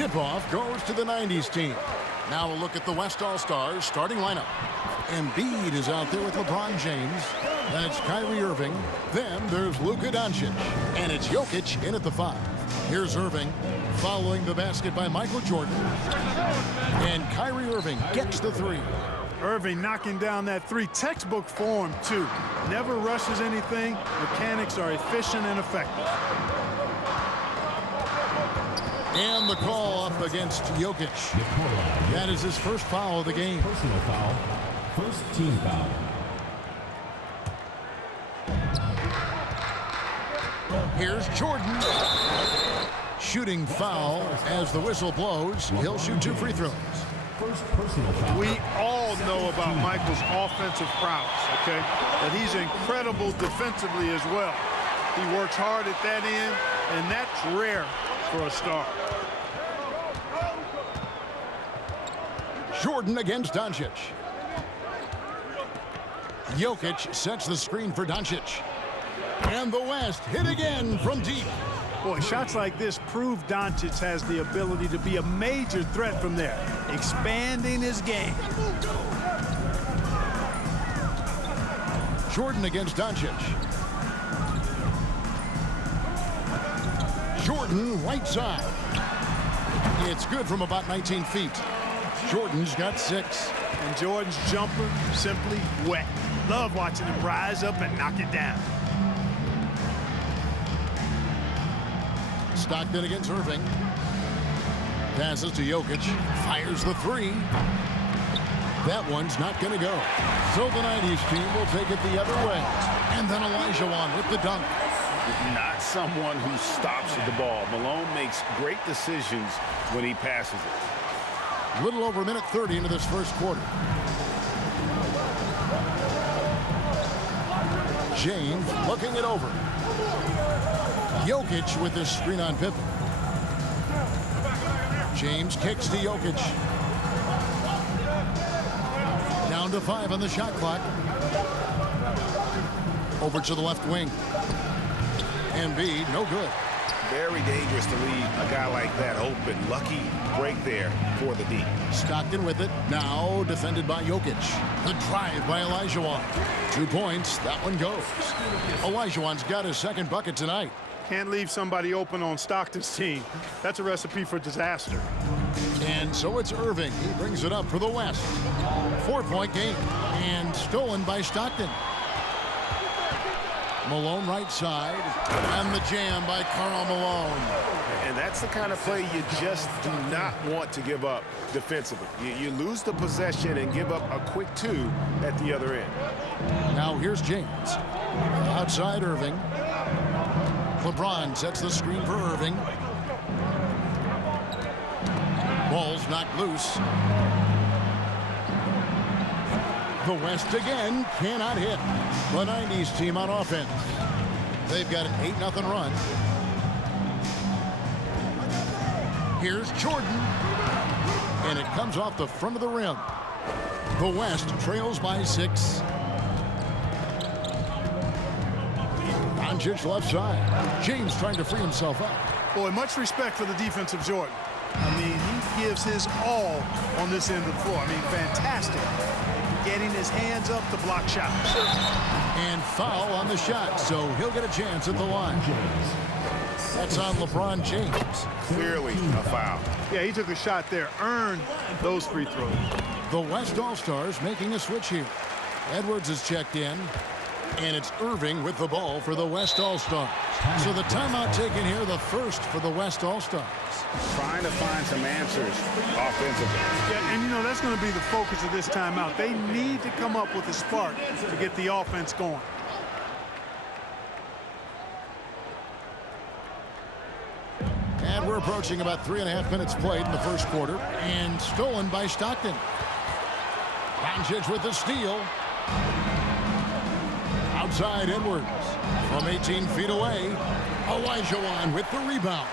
Tip-off goes to the 90s team. Now a look at the West All-Stars starting lineup. Embiid is out there with LeBron James. Then it's Kyrie Irving. Then there's Luka Doncic. And it's Jokic in at the 5. Here's Irving following the basket by Michael Jordan. And Kyrie Irving gets the 3. Irving knocking down that 3. Textbook form, too. Never rushes anything. Mechanics are efficient and effective. And the call up against Jokic. That is his first foul of the game. Personal foul. First team foul. Here's Jordan. Shooting foul as the whistle blows. He'll shoot 2 free throws. First personal foul. We all know about Michael's offensive prowess, okay? That he's incredible defensively as well. He works hard at that end, and that's rare for a star. Jordan against Doncic. Jokic sets the screen for Doncic. And the West hit again from deep. Boy, shots like this prove Doncic has the ability to be a major threat from there, expanding his game. Jordan against Doncic. Jordan right side. It's good from about 19 feet. Jordan's got 6. And Jordan's jumper simply wet. Love watching him rise up and knock it down. Stockton against Irving. Passes to Jokic. Fires the 3. That one's not going to go. So the 90s team will take it the other way. And then Olajuwon with the dunk. Not someone who stops at the ball. Malone makes great decisions when he passes it. A little over a minute 30 into this first quarter. James looking it over. Jokic with this screen on Pippen. James kicks to Jokic. Down to 5 on the shot clock. Over to the left wing. Embiid, no good. Very dangerous to leave a guy like that open. Lucky break there for the D. Stockton with it. Now defended by Jokic. The drive by Olajuwon. 2 points. That one goes. Olajuwon's got his second bucket tonight. Can't leave somebody open on Stockton's team. That's a recipe for disaster. And so it's Irving. He brings it up for the West. 4-point game. And stolen by Stockton. Malone right side. And the jam by Karl Malone. And that's the kind of play you just do not want to give up defensively. You lose the possession and give up a quick 2 at the other end. Now here's James. Outside Irving. LeBron sets the screen for Irving. Ball's knocked loose. The West again cannot hit. The 90s team on offense. They've got an 8-0 run. Here's Jordan. And it comes off the front of the rim. The West trails by 6. Doncic left side. James trying to free himself up. Boy, much respect for the defense of Jordan. I mean, he gives his all on this end of the floor. I mean, fantastic. Getting his hands up to block shots. And foul on the shot, so he'll get a chance at the line. That's on LeBron James. Clearly a foul. Yeah, he took a shot there, earned those free throws. The West All-Stars making a switch here. Edwards is checked in, and it's Irving with the ball for the West All-Stars. So the timeout taken here, the first for the West All-Stars. Trying to find some answers offensively. Yeah, and you know, that's going to be the focus of this timeout. They need to come up with a spark to get the offense going. And we're approaching about 3.5 minutes played in the first quarter. And stolen by Stockton. Doncic with the steal. Outside Edwards. From 18 feet away. Olajuwon with the rebound.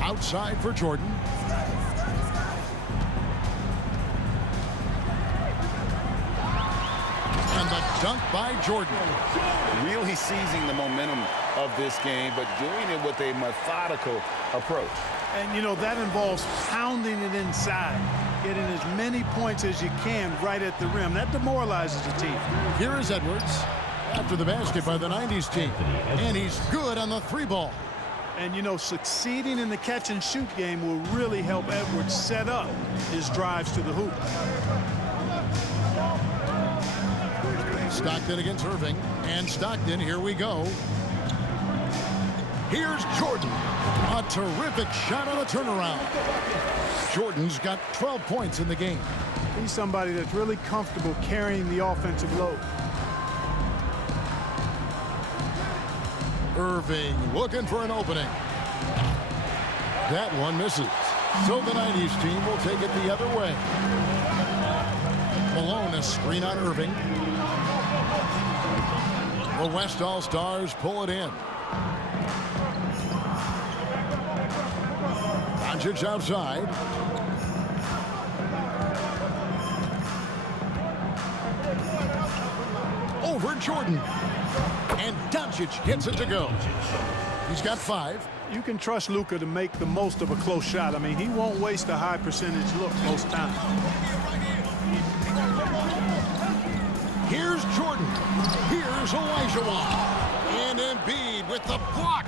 Outside for Jordan. And the Dunk by Jordan. Really seizing the momentum of this game, but doing it with a methodical approach. And, you know, that involves pounding it inside, getting as many points as you can right at the rim. That demoralizes the team. Here is Edwards after the basket by the 90s team. And he's good on the three ball. And, you know, succeeding in the catch-and-shoot game will really help Edwards set up his drives to the hoop. Stockton against Irving. And Stockton, here we go. Here's Jordan. A terrific shot on the turnaround. Jordan's got 12 points in the game. He's somebody that's really comfortable carrying the offensive load. Irving looking for an opening. That one misses. So the 90s team will take it the other way. Malone, a screen on Irving. The West All-Stars pull it in. Doncic outside. Over Jordan. And Doncic gets it to go. He's got 5. You can trust Luka to make the most of a close shot. I mean, he won't waste a high percentage look most times. Here's Jordan. Here's Olajuwon. And Embiid with the block.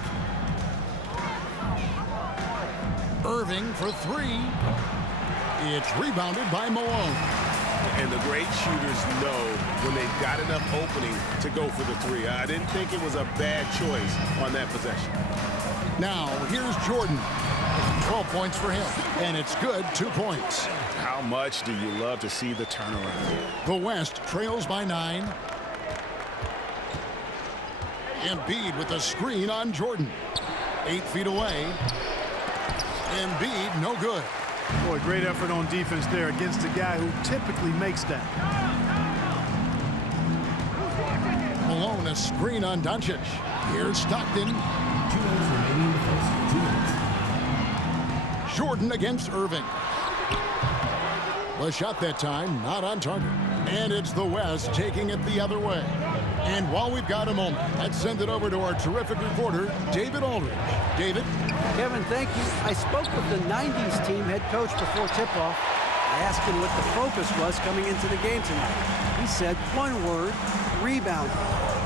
Irving for 3. It's rebounded by Malone. And the great shooters know when they've got enough opening to go for the 3. I didn't think it was a bad choice on that possession. Now, here's Jordan. 12 points for him. And it's good, 2 points. How much do you love to see the turnaround? The West trails by 9. Embiid with a screen on Jordan. 8 feet away. Embiid, no good. Boy, great effort on defense there against a guy who typically makes that. Malone, a screen on Doncic. Here's Stockton. 2 minutes remaining in the first. 2 minutes. Jordan against Irving. The shot that time, not on target. And it's the West taking it the other way. And while we've got a moment, let's send it over to our terrific reporter, David Aldridge. David? Kevin, thank you. I spoke with the 90s team head coach before tip-off. I asked him what the focus was coming into the game tonight. He said one word, rebounding.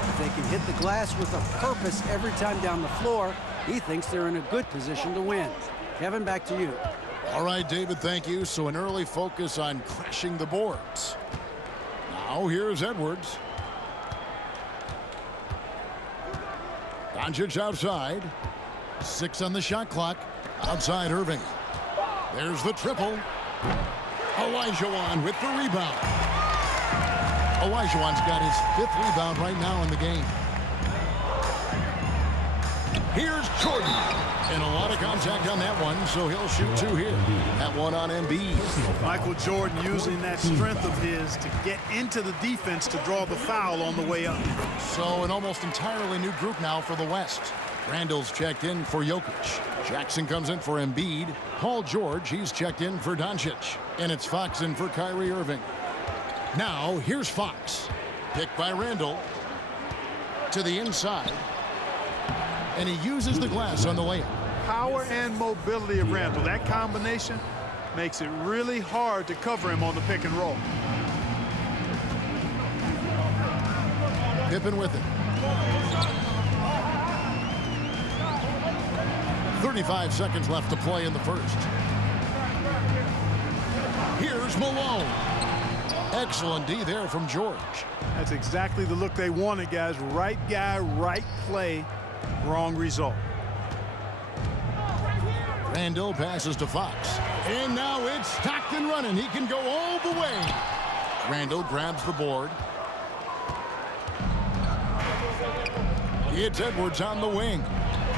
If they can hit the glass with a purpose every time down the floor, he thinks they're in a good position to win. Kevin, back to you. All right, David, thank you. So an early focus on crashing the boards. Now here's Edwards. Doncic outside. 6 on the shot clock. Outside Irving. There's the triple. Olajuwon with the rebound. Olajuwon's got his 5th rebound right now in the game. Here's Jordan. And a lot of contact on that one, so he'll shoot 2 here. That one on Embiid. Michael Jordan using that strength of his to get into the defense to draw the foul on the way up. So an almost entirely new group now for the West. Randall's checked in for Jokic. Jackson comes in for Embiid. Paul George, he's checked in for Doncic. And it's Fox in for Kyrie Irving. Now, here's Fox. Picked by Randall. To the inside. And he uses the glass on the layup. Power and mobility of Randall. That combination makes it really hard to cover him on the pick and roll. Pippen with it. 35 seconds left to play in the first. Here's Malone. Excellent D there from George. That's exactly the look they wanted, guys. Right guy, right play, wrong result. Randall passes to Fox. And now it's Stockton running. He can go all the way. Randall grabs the board. It's Edwards on the wing.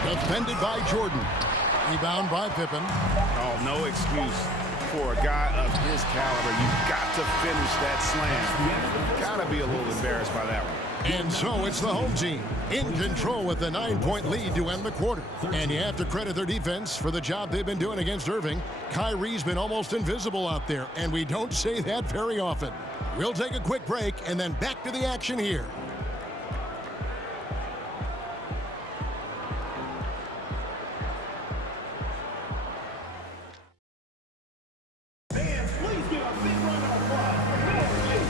Defended by Jordan. Rebound by Pippen. Oh, no excuse for a guy of his caliber. You've got to finish that slam. You've got to be a little embarrassed by that one. And so it's the home team in control with the 9-point lead to end the quarter. And you have to credit their defense for the job they've been doing against Irving. Kyrie's been almost invisible out there, and we don't say that very often. We'll take a quick break and then back to the action here.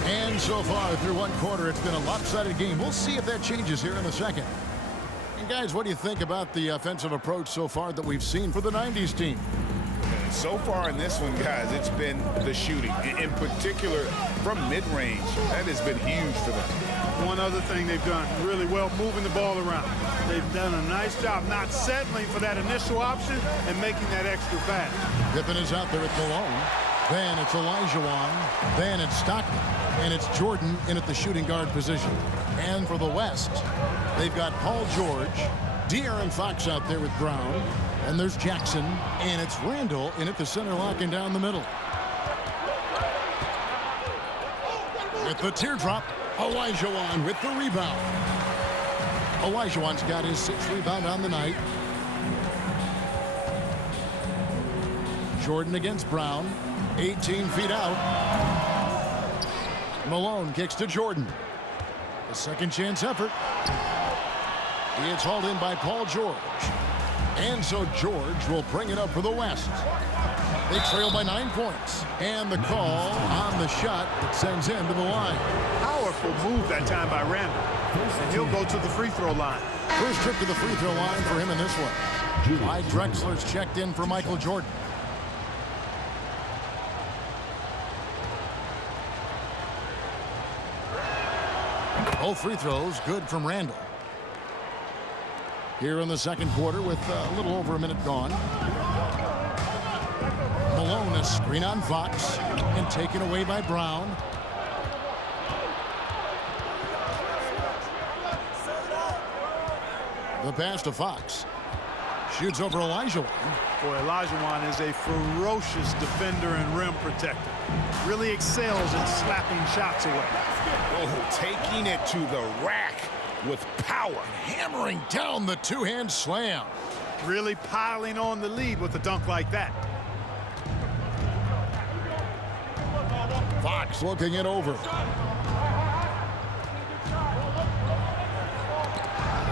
And so far through one quarter, it's been a lopsided game. We'll see if that changes here in a second. And guys, what do you think about the offensive approach so far that we've seen for the 90s team? So far in this one, guys, it's been the shooting. In particular, from mid-range, that has been huge for them. One other thing they've done really well, moving the ball around. They've done a nice job not settling for that initial option and making that extra pass. Pippen is out there at Malone. Then it's Olajuwon. Then it's Stockton. And it's Jordan in at the shooting guard position. And for the West, they've got Paul George, De'Aaron Fox out there with Brown. And there's Jackson. And it's Randall in at the center, locking down the middle. With the teardrop, Olajuwon with the rebound. Olajuwon's got his 6th rebound on the night. Jordan against Brown. 18 feet out. Malone kicks to Jordan. A second chance effort. It's hauled in by Paul George. And so George will bring it up for the West. They trail by 9 points. And the call on the shot that sends him to the line. Powerful move that time by Randall. And he'll go to the free throw line. First trip to the free throw line for him in this one. Clyde Drexler's checked in for Michael Jordan. Both free throws good from Randall. Here in the second quarter with a little over a minute gone. Malone, a screen on Fox and taken away by Brown. The pass to Fox. Shoots over Olajuwon. Boy, Olajuwon is a ferocious defender and rim protector. Really excels in slapping shots away. Oh, taking it to the rack with power. Hammering down the two-hand slam. Really piling on the lead with a dunk like that. Fox looking it over.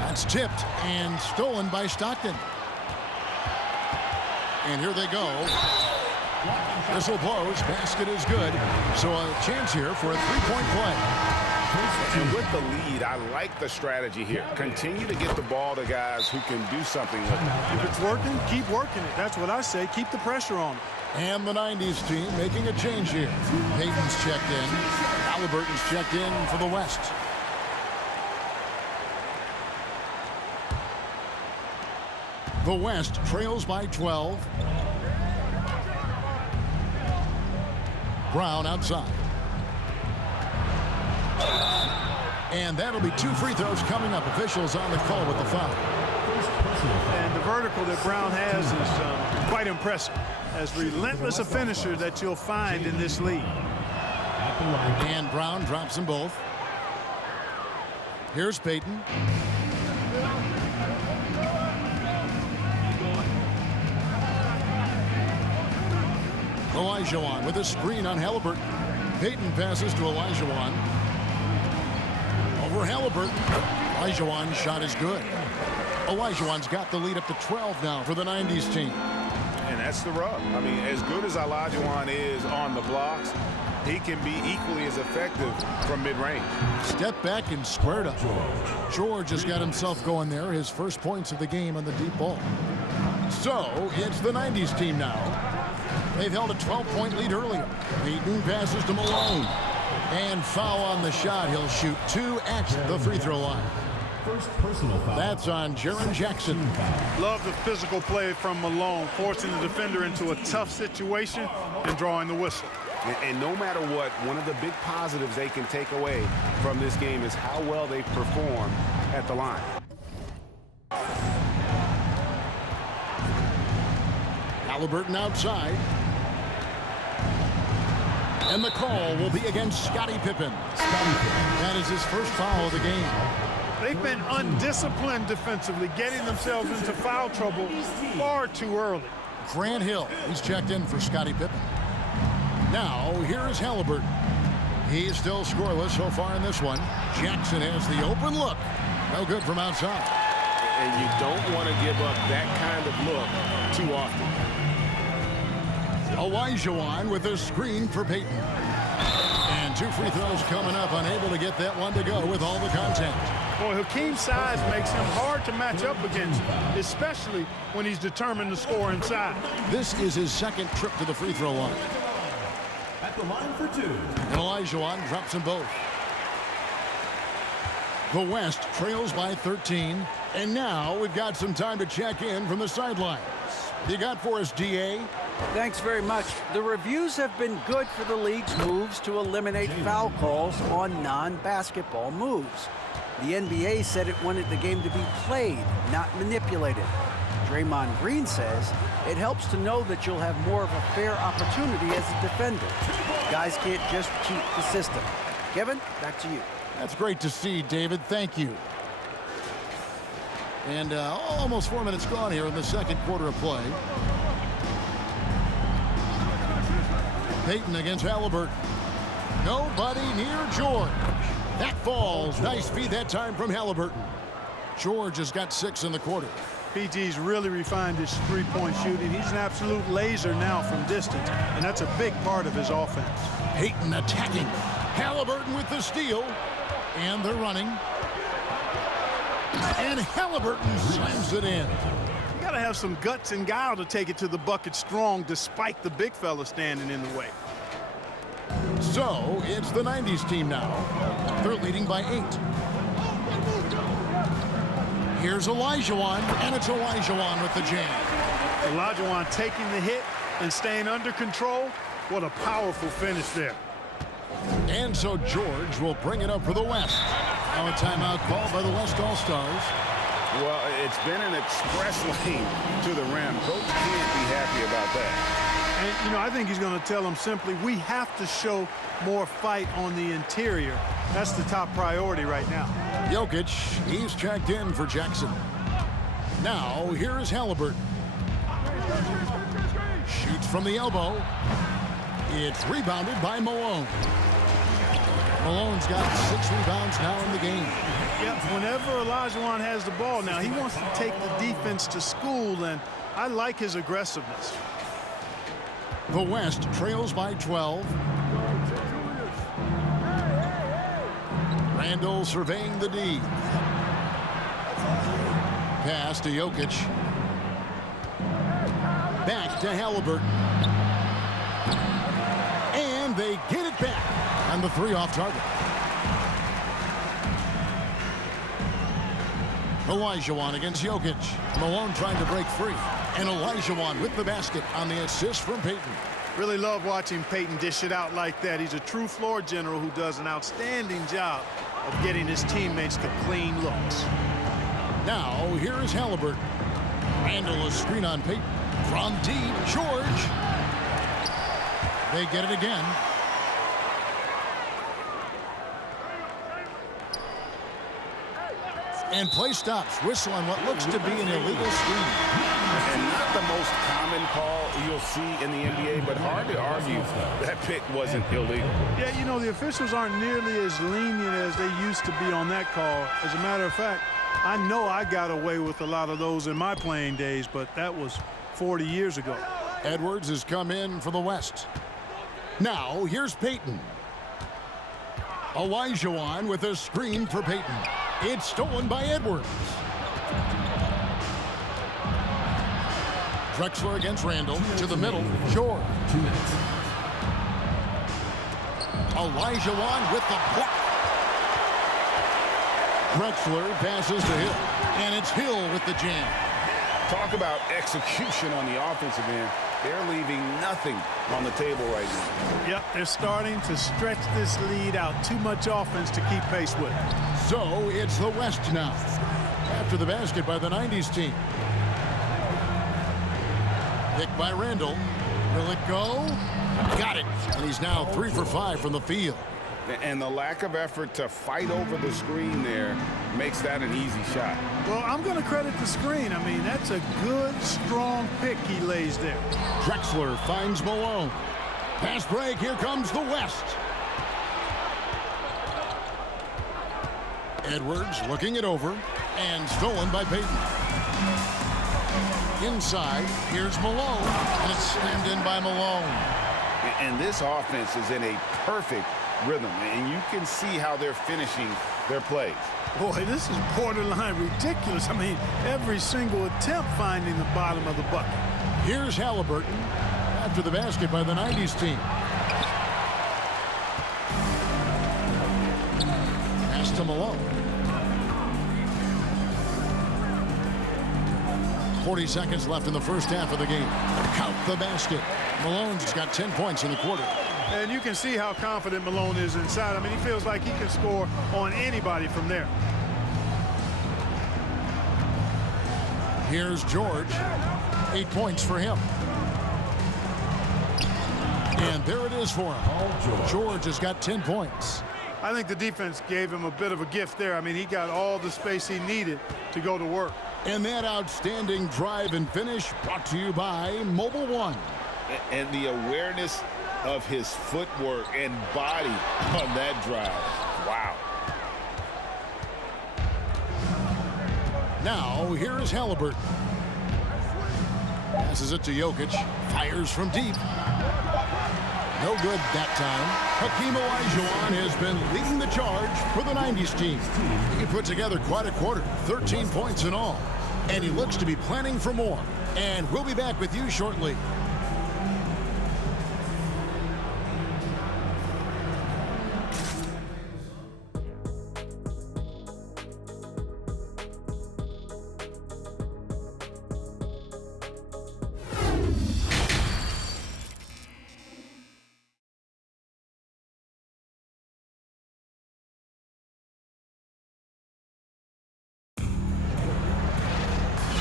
That's tipped and stolen by Stockton. And here they go. Whistle blows. Basket is good. So a chance here for a three-point play. And with the lead, I like the strategy here. Continue to get the ball to guys who can do something with it. If it's working, keep working it. That's what I say. Keep the pressure on it. And the 90s team making a change here. Payton's checked in. Halliburton's checked in for the West. The West trails by 12. Brown outside. And that'll be 2 free throws coming up. Officials on the call with the foul. And the vertical that Brown has is quite impressive. As relentless a finisher that you'll find in this league. And Brown drops them both. Here's Payton. Olajuwon with a screen on Halliburton. Payton passes to Olajuwon. Over Halliburton. Olajuwon's shot is good. Olajuwon's got the lead up to 12 now for the 90s team. And that's the rub. I mean, as good as Olajuwon is on the blocks, he can be equally as effective from mid-range. Step back and squared up. George has got himself going there. His first points of the game on the deep ball. So it's the 90s team now. They've held a 12-point lead earlier. Payton passes to Malone. And foul on the shot. He'll shoot 2 at the free throw line. First personal foul. That's on Jaren Jackson. Love the physical play from Malone, forcing the defender into a tough situation and drawing the whistle. And no matter what, one of the big positives they can take away from this game is how well they perform at the line. Halliburton outside. And the call will be against Scottie Pippen. That is his first foul of the game. They've been undisciplined defensively, getting themselves into foul trouble far too early. Grant Hill, he's checked in for Scottie Pippen. Now, here is Halliburton. He's still scoreless so far in this one. Jackson has the open look. No good from outside. And you don't want to give up that kind of look too often. Olajuwon with a screen for Payton. And 2 free throws coming up, unable to get that one to go with all the contact. Boy, Hakeem's size makes him hard to match up against, especially when he's determined to score inside. This is his second trip to the free throw line. At the line for 2. And Olajuwon drops them both. The West trails by 13. And now we've got some time to check in from the sidelines. You got for us, DA? Thanks very much. The reviews have been good for the league's moves to eliminate foul calls on non-basketball moves. The NBA said it wanted the game to be played, not manipulated. Draymond Green says it helps to know that you'll have more of a fair opportunity as a defender. Guys can't just cheat the system. Kevin, back to you. That's great to see, David. Thank you. And almost 4 minutes gone here in the second quarter of play. Payton against Halliburton. Nobody near George. That falls. Nice feed that time from Halliburton. George has got 6 in the quarter. PG's really refined his three-point shooting. He's an absolute laser now from distance, and that's a big part of his offense. Payton attacking. Halliburton with the steal. And they're running. And Halliburton slams it in. You got to have some guts and guile to take it to the bucket strong despite the big fella standing in the way. So it's the 90s team now. They're leading by 8. Here's Olajuwon, and it's Olajuwon with the jam. Olajuwon taking the hit and staying under control. What a powerful finish there. And so George will bring it up for the West. Now a timeout called by the West All-Stars. Well, it's been an express lane to the rim. Coach can't be happy about that. And, you know, I think he's going to tell them simply, we have to show more fight on the interior. That's the top priority right now. Jokic, he's checked in for Jackson. Now, here is Halliburton. Shoots from the elbow. It's rebounded by Malone. Malone's got 6 rebounds now in the game. Yep, whenever Olajuwon has the ball now, he wants to take the defense to school, and I like his aggressiveness. The West trails by 12. Randall surveying the D. Pass to Jokic. Back to Halliburton. And they get it back. And the 3 off target. Olajuwon against Jokic. Malone trying to break free. And Olajuwon with the basket on the assist from Payton. Really love watching Payton dish it out like that. He's a true floor general who does an outstanding job of getting his teammates to clean looks. Now, here is Halliburton. Randall a screen on Payton. From deep, George. They get it again. And play stops. Whistle on what looks to be an illegal screen. And not the most common call you'll see in the NBA, but hard to argue that pick wasn't illegal. Yeah, you know, the officials aren't nearly as lenient as they used to be on that call. As a matter of fact, I know I got away with a lot of those in my playing days, but that was 40 years ago. Edwards has come in for the West. Now, here's Payton. Olajuwon with a screen for Payton. It's stolen by Edwards. Drexler against Randall. To the middle. George. 2 minutes. Olajuwon with the block. Drexler passes to Hill. And it's Hill with the jam. Talk about execution on the offensive end. They're leaving nothing on the table right now. Yep, they're starting to stretch this lead out. Too much offense to keep pace with. So it's the West now. After the basket by the 90s team. Picked by Randall. Will it go? Got it. And he's now 3 for 5 from the field. And the lack of effort to fight over the screen there makes that an easy shot. Well, I'm going to credit the screen. I mean, that's a good, strong pick he lays there. Drexler finds Malone. Pass break. Here comes the West. Edwards looking it over and stolen by Payton. Inside, here's Malone, and it's slammed in by Malone. And this offense is in a perfect rhythm, and you can see how they're finishing their plays. Boy, this is borderline ridiculous. I mean, every single attempt finding the bottom of the bucket. Here's Halliburton after the basket by the 90s team. Pass to Malone. 40 seconds left in the first half of the game. Count the basket. Malone's got 10 points in the quarter. And you can see how confident Malone is inside. I mean, he feels like he can score on anybody from there. Here's George. 8 points for him. And there it is for him. George has got 10 points. I think the defense gave him a bit of a gift there. I mean, he got all the space he needed to go to work. And that outstanding drive and finish brought to you by Mobile One. And the awareness of his footwork and body on that drive. Wow. Now, here's Halliburton. Passes it to Jokic. Fires from deep. No good that time. Hakeem Olajuwon has been leading the charge for the 90s team. He put together quite a quarter, 13 points in all. And he looks to be planning for more. And we'll be back with you shortly.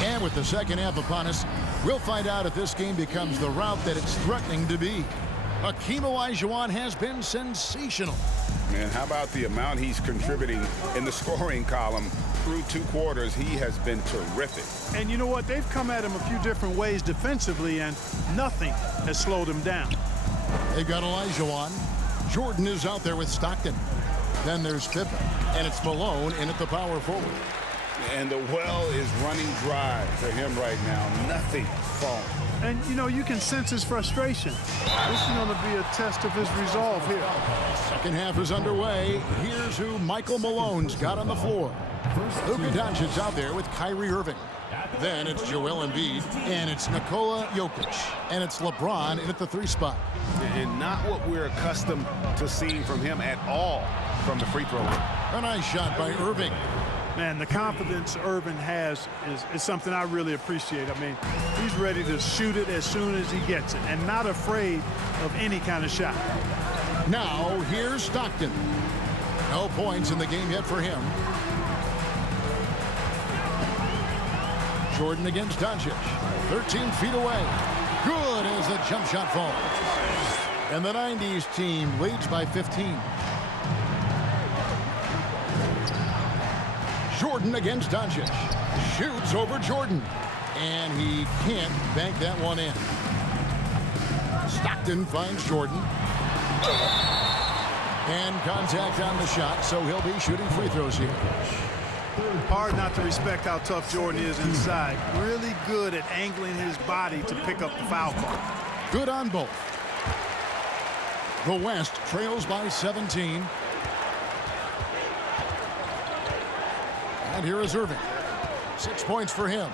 And with the second half upon us, we'll find out if this game becomes the route that it's threatening to be. Hakeem Olajuwon has been sensational. Man, how about the amount he's contributing in the scoring column through 2 quarters? He has been terrific. And you know what? They've come at him a few different ways defensively, and nothing has slowed him down. They've got Olajuwon. Jordan is out there with Stockton. Then there's Pippen, and it's Malone in at the power forward. And the well is running dry for him right now. Nothing falling. And, you know, you can sense his frustration. This is going to be a test of his resolve here. Second half is underway. Here's who Michael Malone's got on the floor. Luka Doncic's out there with Kyrie Irving. Then it's Joel Embiid, and it's Nikola Jokic, and it's LeBron in at the 3 spot. And not what we're accustomed to seeing from him at all from the free throw line. A nice shot by Irving. Man, the confidence Irvin has is something I really appreciate. I mean, he's ready to shoot it as soon as he gets it and not afraid of any kind of shot. Now, here's Stockton. No points in the game yet for him. Jordan against Doncic. 13 feet away. Good as the jump shot falls. And the 90s team leads by 15. Jordan against Doncic. Shoots over Jordan. And he can't bank that one in. Stockton finds Jordan. And contact on the shot, so he'll be shooting free throws here. Hard not to respect how tough Jordan is inside. Really good at angling his body to pick up the foul call. Good on both. The West trails by 17. And here is Irving. 6 points for him.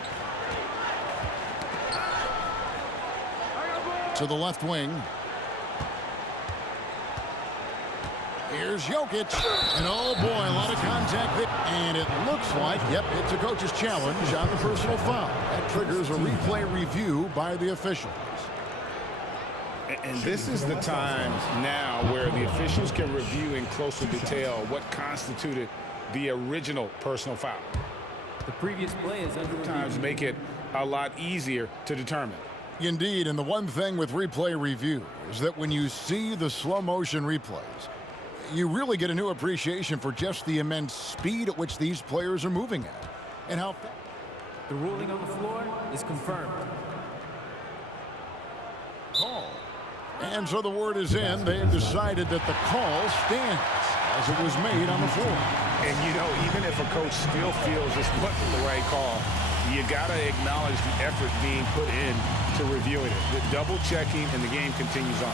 To the left wing. Here's Jokic. And oh boy, a lot of contact there. And it looks like, yep, it's a coach's challenge on the personal foul. That triggers a replay review by the officials. And this is the time now where the officials can review in closer detail what constituted the original personal foul. The previous play is under Sometimes review. make it a lot easier to determine. Indeed, and the one thing with replay review is that when you see the slow motion replays, you really get a new appreciation for just the immense speed at which these players are moving at. And how The ruling on the floor is confirmed. call. And so the word is in. They have decided that the call stands as it was made on the floor. And, you know, even if a coach still feels this wasn't the right call, you got to acknowledge the effort being put in to reviewing it. The double checking, and the game continues on.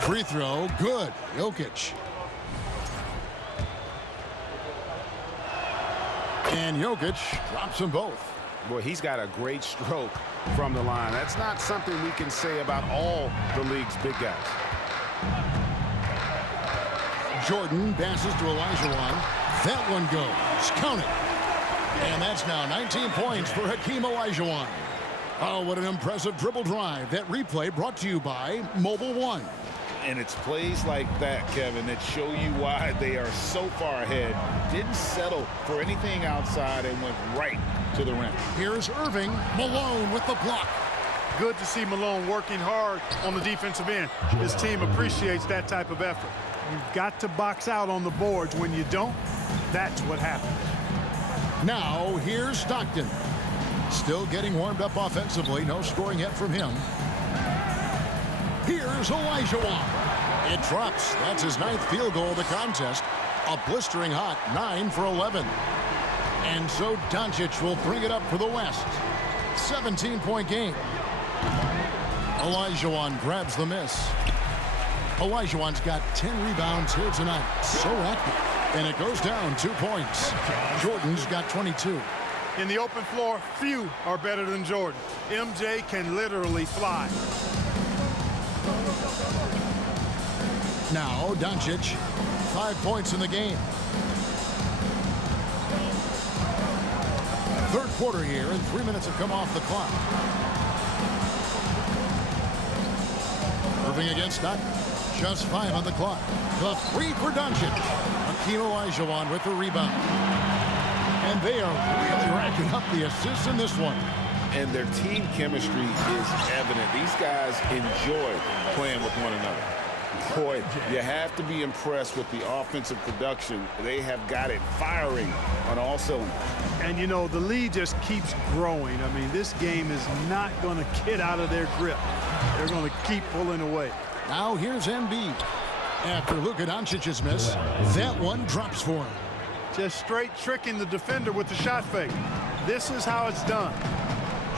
Free throw, good. Jokic. And Jokic drops them both. Boy, he's got a great stroke from the line. That's not something we can say about all the league's big guys. Jordan passes to Olajuwon. That one goes. Count it. And that's now 19 points for Hakeem Olajuwon. Oh, what an impressive dribble drive. That replay brought to you by Mobile One. And it's plays like that, Kevin, that show you why they are so far ahead. Didn't settle for anything outside and went right to the rim. Here's Irving. Malone with the block. Good to see Malone working hard on the defensive end. His team appreciates that type of effort. You've got to box out on the boards. When you don't, that's what happens. Now, here's Stockton. Still getting warmed up offensively. No scoring yet from him. Here's Olajuwon. It drops. That's his 9th field goal of the contest. A blistering hot 9 for 11. And so Doncic will bring it up for the West. 17-point game. Olajuwon grabs the miss. Olajuwon's got 10 rebounds here tonight. So active. And it goes down 2 points. Jordan's got 22. In the open floor, few are better than Jordan. MJ can literally fly. Now, Doncic, 5 points in the game. Third quarter here, and 3 minutes have come off the clock. Irving against Stockton. Just 5 on the clock. The 3 for Doncic. Hakeem Olajuwon with the rebound. And they are really racking up the assists in this one. And their team chemistry is evident. These guys enjoy playing with one another. Boy, you have to be impressed with the offensive production. They have got it firing on all cylinders. And, you know, the lead just keeps growing. I mean, this game is not going to get out of their grip. They're going to keep pulling away. Now here's Embiid. After Luka Doncic's miss, that one drops for him. Just straight tricking the defender with the shot fake. This is how it's done.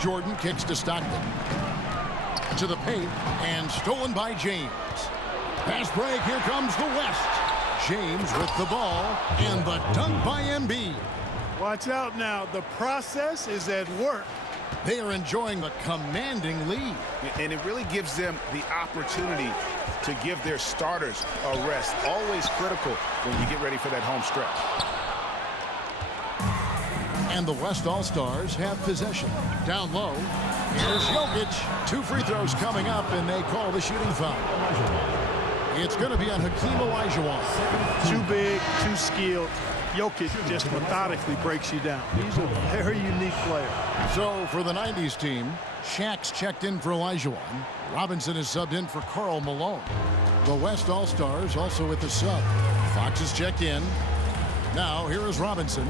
Jordan kicks to Stockton. To the paint, and stolen by James. Pass break, here comes the West. James with the ball, and the dunk by Embiid. Watch out now, the process is at work. They are enjoying the commanding lead. And it really gives them the opportunity to give their starters a rest. Always critical when you get ready for that home stretch. And the West All-Stars have possession. Down low, here's Jokic. 2 free throws coming up, and they call the shooting foul. It's going to be on Hakeem Olajuwon. Too big, too skilled. Jokic just methodically breaks you down. He's a very unique player. So for the 90s team, Shaq's checked in for Olajuwon. Robinson is subbed in for Karl Malone. The West All-Stars also with the sub. Fox is checked in. Now here is Robinson.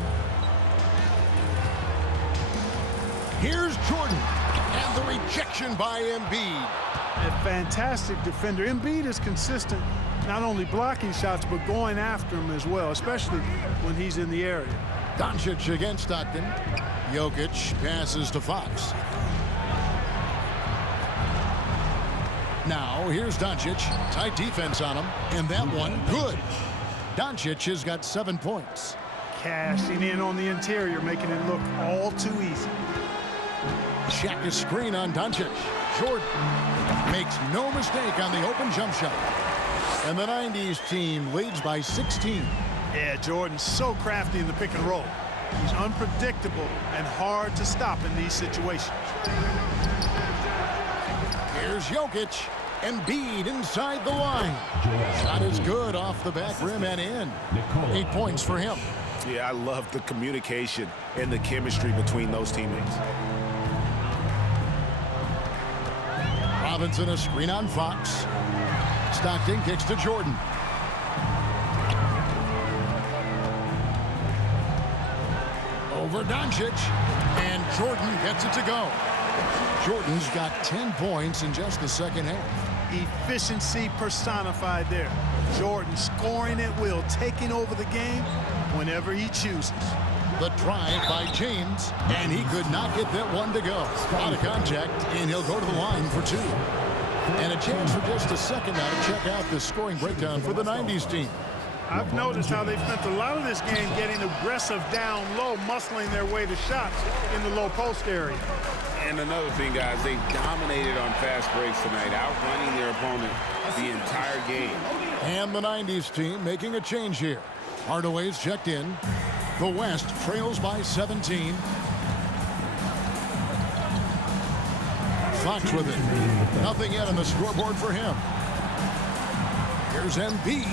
Here's Jordan. And the rejection by Embiid. A fantastic defender. Embiid is consistent, not only blocking shots, but going after him as well, especially when he's in the area. Doncic against Stockton. Jokic passes to Fox. Now here's Doncic. Tight defense on him. And that one, good. Doncic has got 7 points. Cashing in on the interior, making it look all too easy. Shaq is screen on Doncic. Jordan makes no mistake on the open jump shot. And the 90s team leads by 16. Yeah, Jordan's so crafty in the pick and roll. He's unpredictable and hard to stop in these situations. Here's Jokic. Embiid inside the line. Shot is good off the back rim and in. 8 points for him. Yeah, I love the communication and the chemistry between those teammates. Robinson a screen on Fox. Stockton kicks to Jordan. Over Doncic. And Jordan gets it to go. Jordan's got 10 points in just the second half. Efficiency personified there. Jordan scoring at will, taking over the game whenever he chooses. The drive by James, and he could not get that one to go. Out of contact, and he'll go to the line for 2. And a chance for just a second now to check out the scoring breakdown for the 90s team. I've noticed how they've spent a lot of this game getting aggressive down low, muscling their way to shots in the low post area. And another thing, guys, they dominated on fast breaks tonight, outrunning their opponent the entire game. And the 90s team making a change here. Hardaway's checked in. The West trails by 17. Fox with it. Nothing yet on the scoreboard for him. Here's Embiid.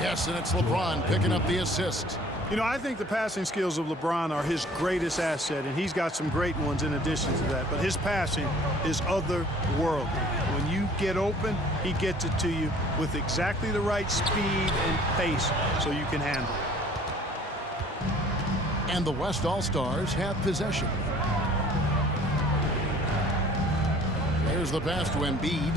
Yes, and it's LeBron picking up the assist. You know, I think the passing skills of LeBron are his greatest asset, and he's got some great ones in addition to that. But his passing is otherworldly. When you get open, he gets it to you with exactly the right speed and pace so you can handle it. And the West All-Stars have possession. There's the pass to Embiid.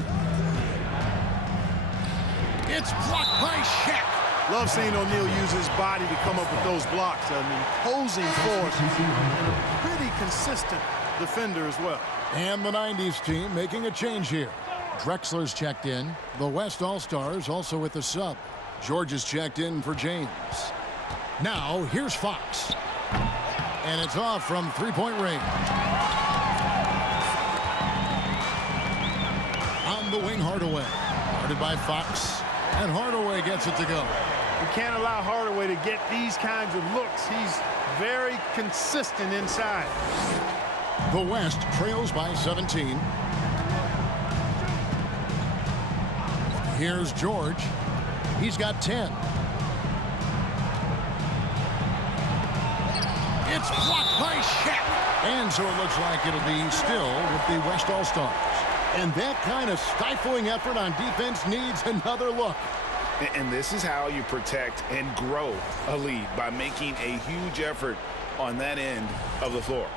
It's blocked by Shaq. Love seeing O'Neal use his body to come up with those blocks. An imposing force and a pretty consistent defender as well. And the 90s team making a change here. Drexler's checked in. The West All-Stars also with the sub. George is checked in for James. Now, here's Fox. And it's off from three-point range. On the wing, Hardaway. Guarded by Fox. And Hardaway gets it to go. You can't allow Hardaway to get these kinds of looks. He's very consistent inside. The West trails by 17. Here's George. He's got 10. It's blocked by Shaq. And so it looks like it'll be still with the West All-Stars. And that kind of stifling effort on defense needs another look. And this is how you protect and grow a lead, by making a huge effort on that end of the floor.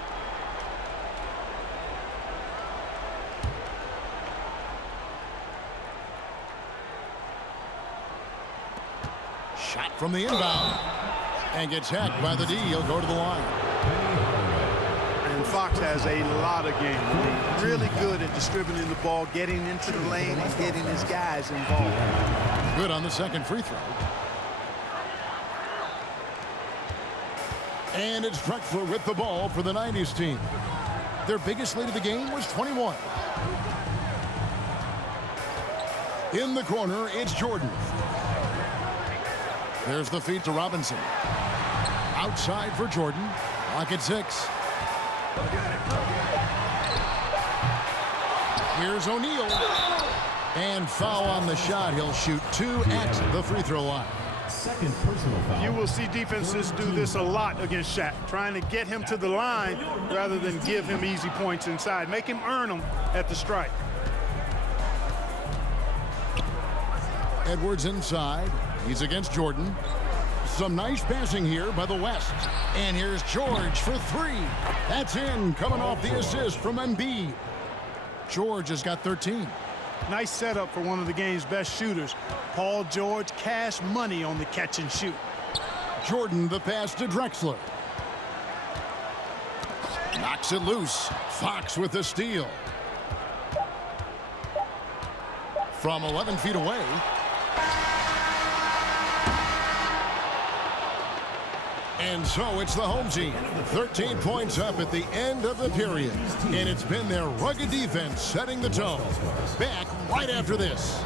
Shot from the inbound. And gets hacked by the D. He'll go to the line. And Fox has a lot of game. He's really good at distributing the ball, getting into the lane, and getting his guys involved. Good on the second free throw. And it's Drexler with the ball for the 90s team. Their biggest lead of the game was 21. In the corner, it's Jordan. There's the feed to Robinson. Outside for Jordan. Lock at 6. Here's O'Neal. And foul on the shot. He'll shoot 2 at the free throw line. Second personal foul. You will see defenses do this a lot against Shaq, trying to get him to the line rather than give him easy points inside. Make him earn them at the strike. Edwards inside. He's against Jordan. Some nice passing here by the West. And here's George for 3. That's in, coming off the assist from Embiid. George has got 13. Nice setup for one of the game's best shooters. Paul George, cash money on the catch and shoot. Jordan, the pass to Drexler. Knocks it loose. Fox with the steal. From 11 feet away. And so it's the home team. 13 points up at the end of the period. And it's been their rugged defense setting the tone. Back right after this.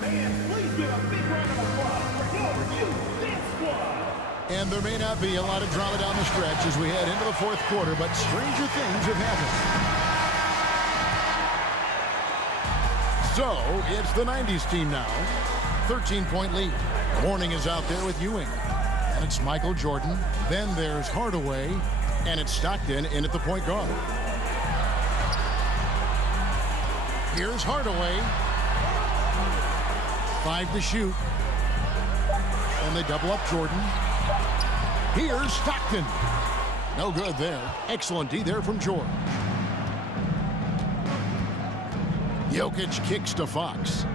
Please give a big round of applause for your review this one. And there may not be a lot of drama down the stretch as we head into the fourth quarter, but stranger things have happened. So, it's the 90s team now. 13-point lead. Mourning is out there with Ewing. And it's Michael Jordan. Then there's Hardaway. And it's Stockton in at the point guard. Here's Hardaway. 5 to shoot. And they double up Jordan. Here's Stockton. No good there. Excellent D there from George. Jokic kicks to Fox.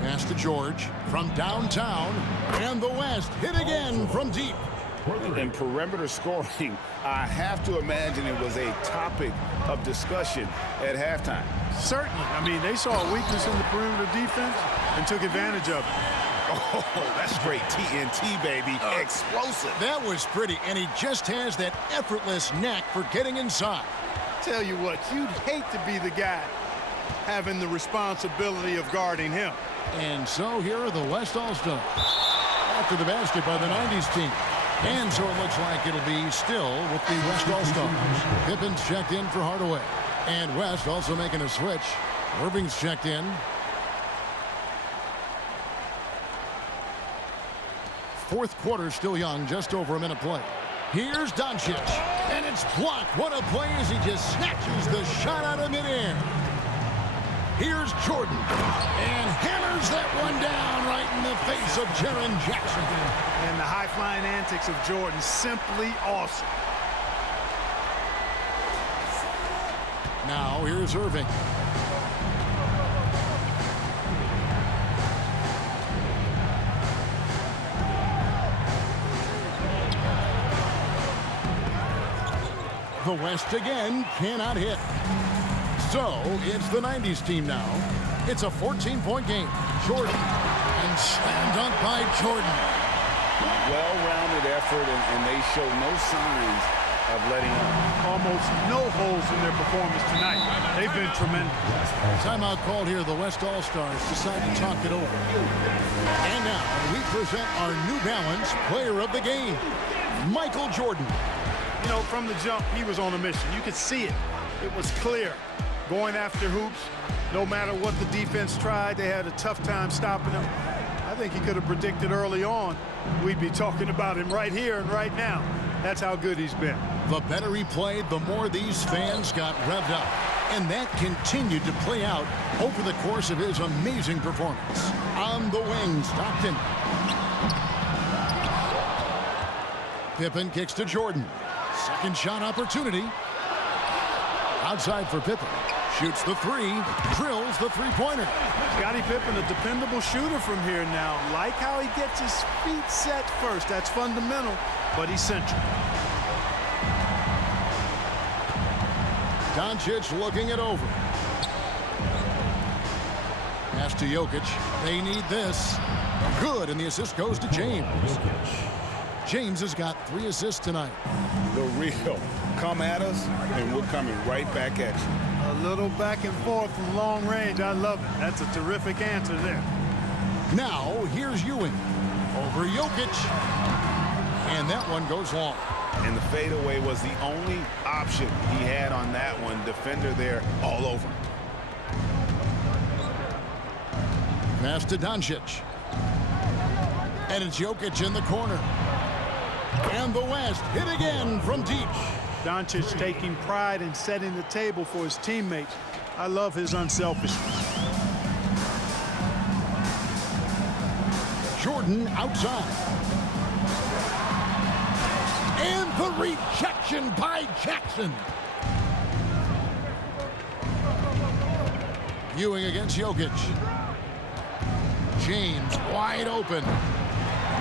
Pass to George from downtown. And the West hit again from deep. In perimeter scoring, I have to imagine it was a topic of discussion at halftime. Certainly. I mean, they saw a weakness in the perimeter defense and took advantage of it. Oh, that's straight TNT, baby. Explosive. That was pretty, and he just has that effortless knack for getting inside. Tell you what, you'd hate to be the guy having the responsibility of guarding him. And so here are the West All-Stars. After the basket by the 90s team. And so it looks like it'll be still with the West All-Stars. Pippen's checked in for Hardaway. And West also making a switch. Irving's checked in. Fourth quarter still young, just over a minute play. Here's Doncic, and it's blocked. What a play as he just snatches the shot out of midair. Here's Jordan, and hammers that one down right in the face of Jaren Jackson. And the high-flying antics of Jordan, simply awesome. Now here's Irving. The West again cannot hit. So it's the 90s team now. It's a 14-point game. Jordan, and slam dunk by Jordan. Well-rounded effort, and they show no signs of letting up. Almost no holes in their performance tonight. They've been tremendous. Timeout called here. The West All-Stars decide to talk it over. And now we present our New Balance player of the game, Michael Jordan. You know, from the jump, he was on a mission. You could see it. It was clear. Going after hoops, no matter what the defense tried, they had a tough time stopping him. I think he could have predicted early on we'd be talking about him right here and right now. That's how good he's been. The better he played, the more these fans got revved up. And that continued to play out over the course of his amazing performance. On the wing, Stockton. Pippen kicks to Jordan. Second shot opportunity. Outside for Pippen. Shoots the three. Drills the three-pointer. Scottie Pippen, a dependable shooter from here now. Like how he gets his feet set first. That's fundamental, but essential. Doncic looking it over. Pass to Jokic. They need this. Good, and the assist goes to James. James has got 3 assists tonight. The real. Come at us, and we're coming right back at you. A little back and forth from long range. I love it. That's a terrific answer there. Now, here's Ewing. Over Jokic. And that one goes long. And the fadeaway was the only option he had on that one. Defender there all over. Pass to Doncic. And it's Jokic in the corner. And the West hit again from deep. Doncic taking pride in setting the table for his teammates. I love his unselfishness. Jordan outside. And the rejection by Jackson. Ewing against Jokic. James wide open.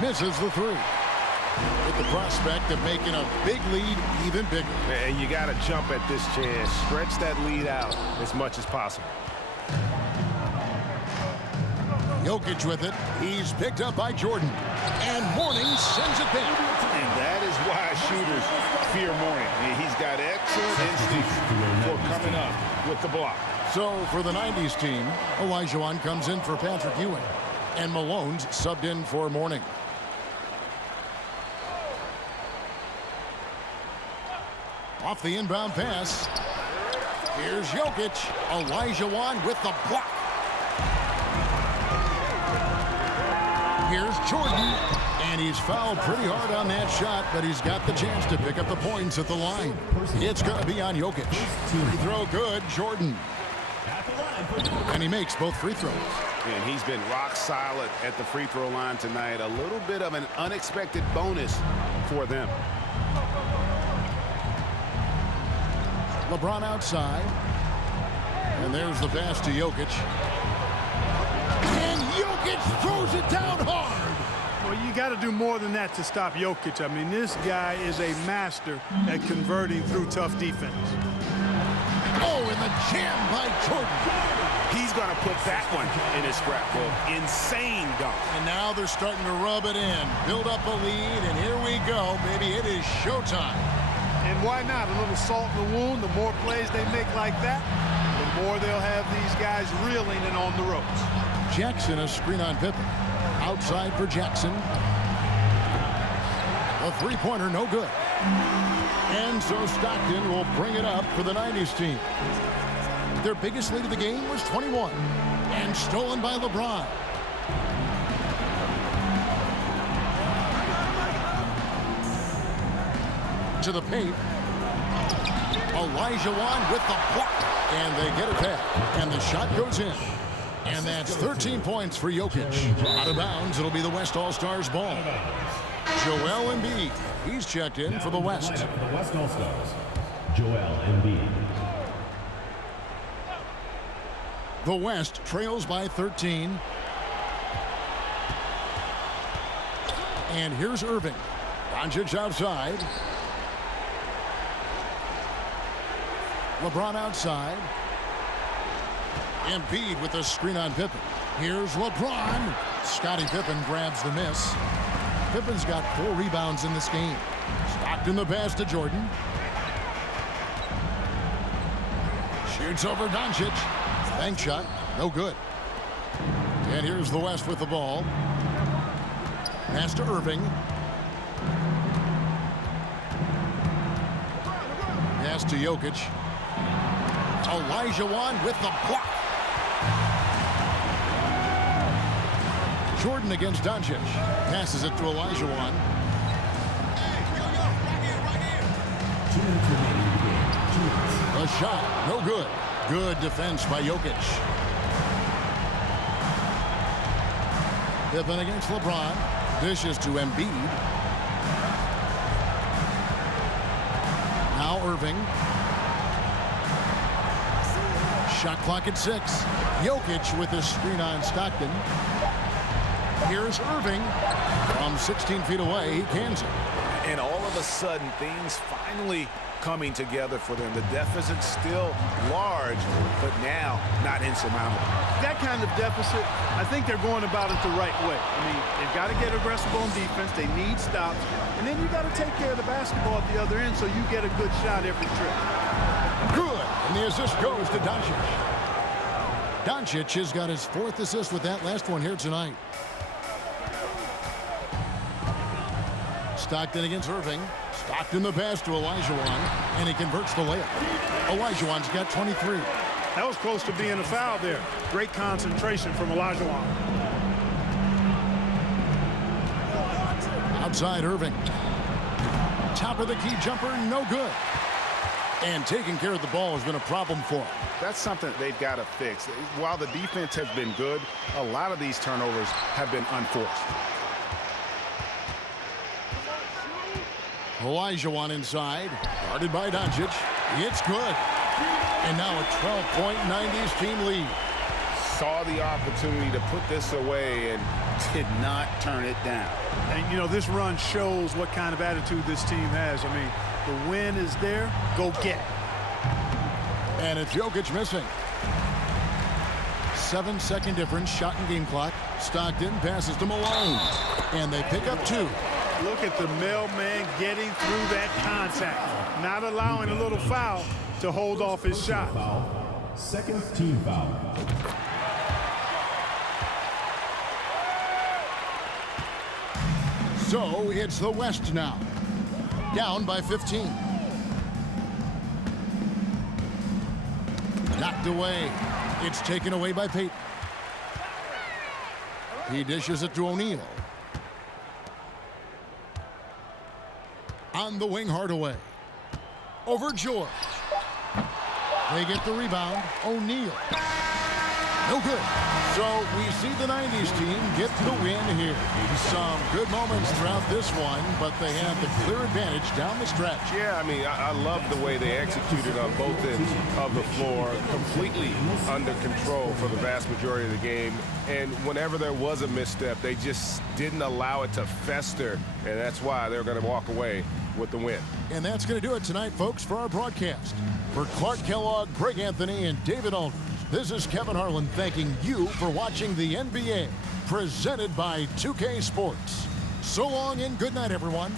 Misses the three. With the prospect of making a big lead even bigger. And you got to jump at this chance. Stretch that lead out as much as possible. Jokic with it. He's picked up by Jordan. And Mourning sends it back. And that is why shooters fear Mourning. He's got excellent instincts for coming up with the block. So for the 90s team, Olajuwon comes in for Patrick Ewing. And Malone's subbed in for Mourning. Off the inbound pass. Here's Jokic. Olajuwon with the block. Here's Jordan. And he's fouled pretty hard on that shot, but he's got the chance to pick up the points at the line. It's going to be on Jokic. Free throw good, Jordan. And he makes both free throws. And he's been rock solid at the free throw line tonight. A little bit of an unexpected bonus for them. LeBron outside. And there's the pass to Jokic. And Jokic throws it down hard. Well, you got to do more than that to stop Jokic. I mean, this guy is a master at converting through tough defense. Oh, and the jam by Jordan. He's going to put that one in his scrapbook. Insane dunk. And now they're starting to rub it in. Build up a lead, and here we go, baby. It is showtime. And why not? A little salt in the wound. The more plays they make like that, the more they'll have these guys reeling and on the ropes. Jackson, a screen on Pippen. Outside for Jackson. A three-pointer, no good. And so Stockton will bring it up for the 90s team. Their biggest lead of the game was 21. And stolen by LeBron. To the paint. Olajuwon with the block. And they get it back. And the shot goes in. And that's 13 points for Jokic. Out of bounds, it'll be the West All-Stars ball. Joel Embiid, he's checked in for the West. For the West All-Stars, Joel Embiid. The West trails by 13. And here's Irving. Doncic outside. LeBron outside. Embiid with the screen on Pippen. Here's LeBron. Scottie Pippen grabs the miss. Pippen's got 4 rebounds in this game. Stockton the pass to Jordan. Shoots over Doncic. Bank shot, no good. And here's the West with the ball. Pass to Irving. Pass to Jokic. Olajuwon with the block. Jordan against Doncic. Passes it to Olajuwon. A shot, no good. Good defense by Jokic. Pippen against LeBron. Dishes to Embiid. Now Irving. Shot clock at 6. Jokic with the screen on Stockton. Here's Irving. From 16 feet away, he cans it. And all of a sudden, things finally coming together for them. The deficit's still large, but now not insurmountable. That kind of deficit, I think they're going about it the right way. I mean, they've got to get aggressive on defense. They need stops. And then you got to take care of the basketball at the other end so you get a good shot every trip. Good. And the assist goes to Doncic. Doncic has got his 4th assist with that last one here tonight. Stockton against Irving. Stockton the pass to Olajuwon, and he converts the layup. Olajuwon's got 23. That was close to being a foul there. Great concentration from Olajuwon. Outside Irving. Top of the key jumper, no good. And taking care of the ball has been a problem for him. That's something they've got to fix. While the defense has been good, a lot of these turnovers have been unforced. Olajuwon inside, guarded by Doncic. It's good. And now a 12-point 90s team lead. Saw the opportunity to put this away and did not turn it down. And, you know, this run shows what kind of attitude this team has. I mean, the win is there. Go get it. And it's Jokic missing. 7-second difference, shot and game clock. Stockton passes to Malone. And they pick up 2. Look at the mailman getting through that contact. Not allowing a little foul to hold off his shot. Foul. Second team foul. So it's the West now. Down by 15. Knocked away. It's taken away by Peyton. He dishes it to O'Neal. On the wing, Hardaway. Over George. They get the rebound. O'Neal. No good. So we see the 90s team get the win here. Some good moments throughout this one, but they had the clear advantage down the stretch. Yeah, I mean, I love the way they executed on both ends of the floor, completely under control for the vast majority of the game. And whenever there was a misstep, they just didn't allow it to fester, and that's why they're going to walk away with the win. And that's going to do it tonight, folks, for our broadcast. For Clark Kellogg, Greg Anthony, and David Aldridge, this is Kevin Harlan thanking you for watching the NBA, presented by 2K Sports. So long and good night, everyone.